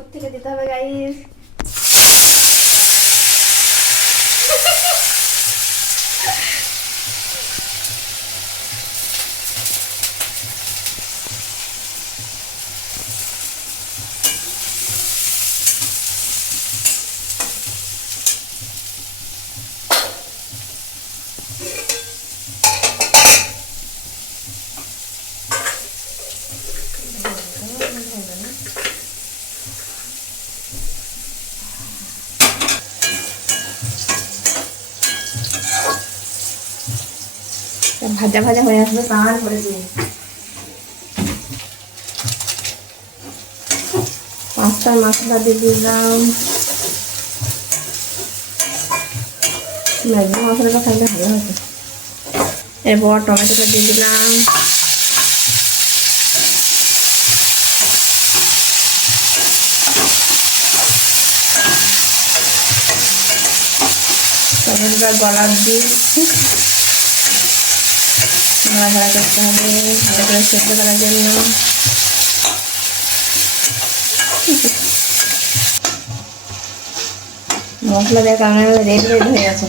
দূর থেকে দিতে হবে গাইস। ভাজা ভাজা হয়ে আসবে তারপরে দিয়ে পাস্তার মশলা দিয়ে দিলাম। ম্যাগি মশলাটা খাইলে ভালো হতো। এরপর টমেটোটা দিয়ে দিলাম। টমেটোটা গলার দিয়েছি, নাড়াচাড়া করতে হবে ভালো করে সেদ্ধ করার জন্য। মশলা দেওয়ার কারণে রেড রেড হয়ে গেছে।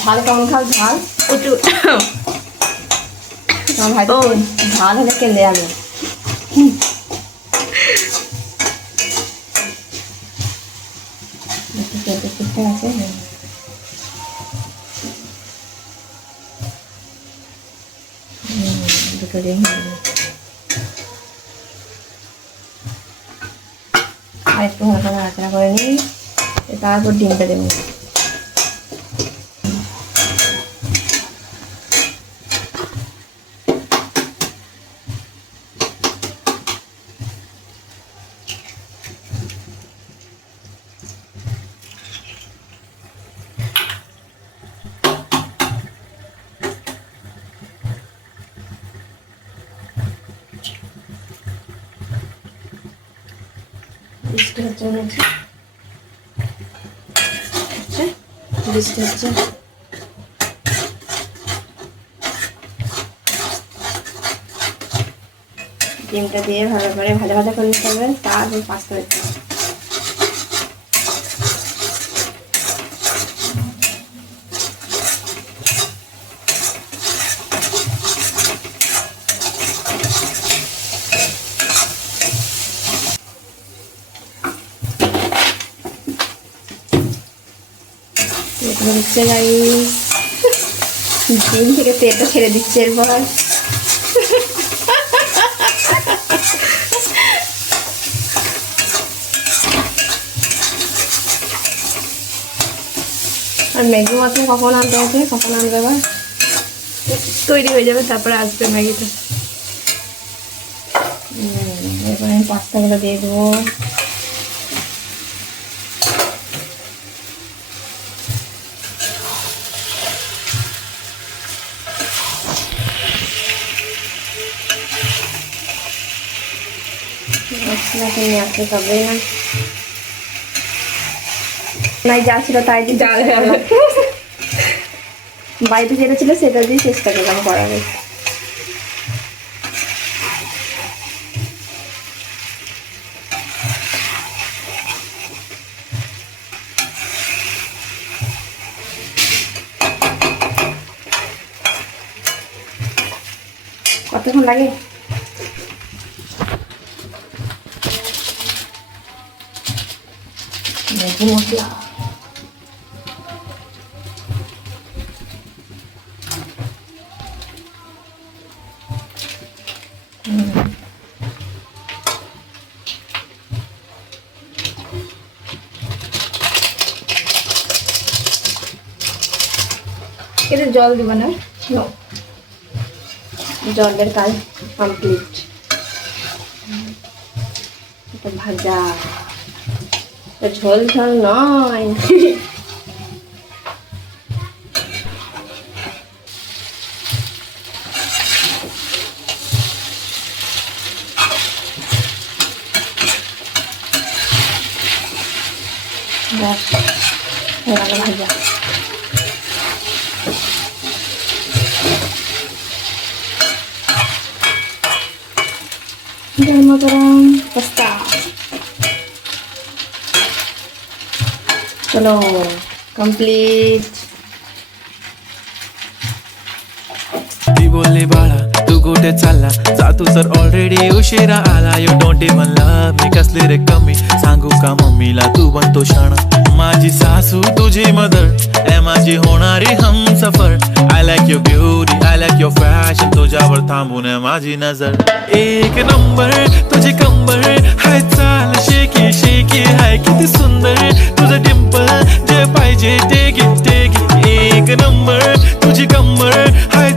ঝাল কেমন খাও? ঝাল একটু ভাই ঝাল হলে কেলে যাবে। ঠিকঠাক আছে। দুটো ডিম আর একটু হালকা নাড়াচাড়া করে নিই, তারপর ডিমটা দেবো। বৃষ্টি হচ্ছে মনে হচ্ছে, বৃষ্টি হচ্ছে। ডিমটা দিয়ে ভালো করে ভাজা ভাজা করে নিতে হবে, তারপর পাস্তা দিতে হবে। হচ্ছে গাইস, ডিম থেকে তেলটা ছেড়ে দিচ্ছে। এরপর আর ম্যাগি মশলা কখন আনতে আছে, কখন আনতে হবে, তৈরি হয়ে যাবে তারপরে আসবে ম্যাগিটা। এরপর আমি পাস্তাগুলো দিয়ে দেবো। মশলাটা নিয়ে আসতে হবে না, নাই যা ছিল তাই দিয়ে বাড়িতে যেটা ছিল সেটা দিয়ে চেষ্টা করলাম করার। কতক্ষণ লাগে? ম্যাগি মশলা এতে জল দিব না, জলের কাজ কমপ্লিট। এটা ভাজা, ঝোল ঝোল নয়। ভাজা गरमागरम पास्ता. चलो कंप्लीट. ती बोलली बाळा तू कुठे चालला जा तू तर ऑलरेडी उशिरा आला. You don't even love me कसली रे कमी सांगू का मम्मीला तू बनतो शाणा. माझी सासू तुझी मदर ए माझी होणारी Humsafar. I like your beauty I like your fashion तुझ्यावर थांबून आहे माझी नजर. एक नंबर तुझी कंबर हाय चाल शेकी शेकी हाय किती सुंदर तुझं डिंपल जे पाहिजे ते घे ते घे. एक नंबर तुझी कंबर हाय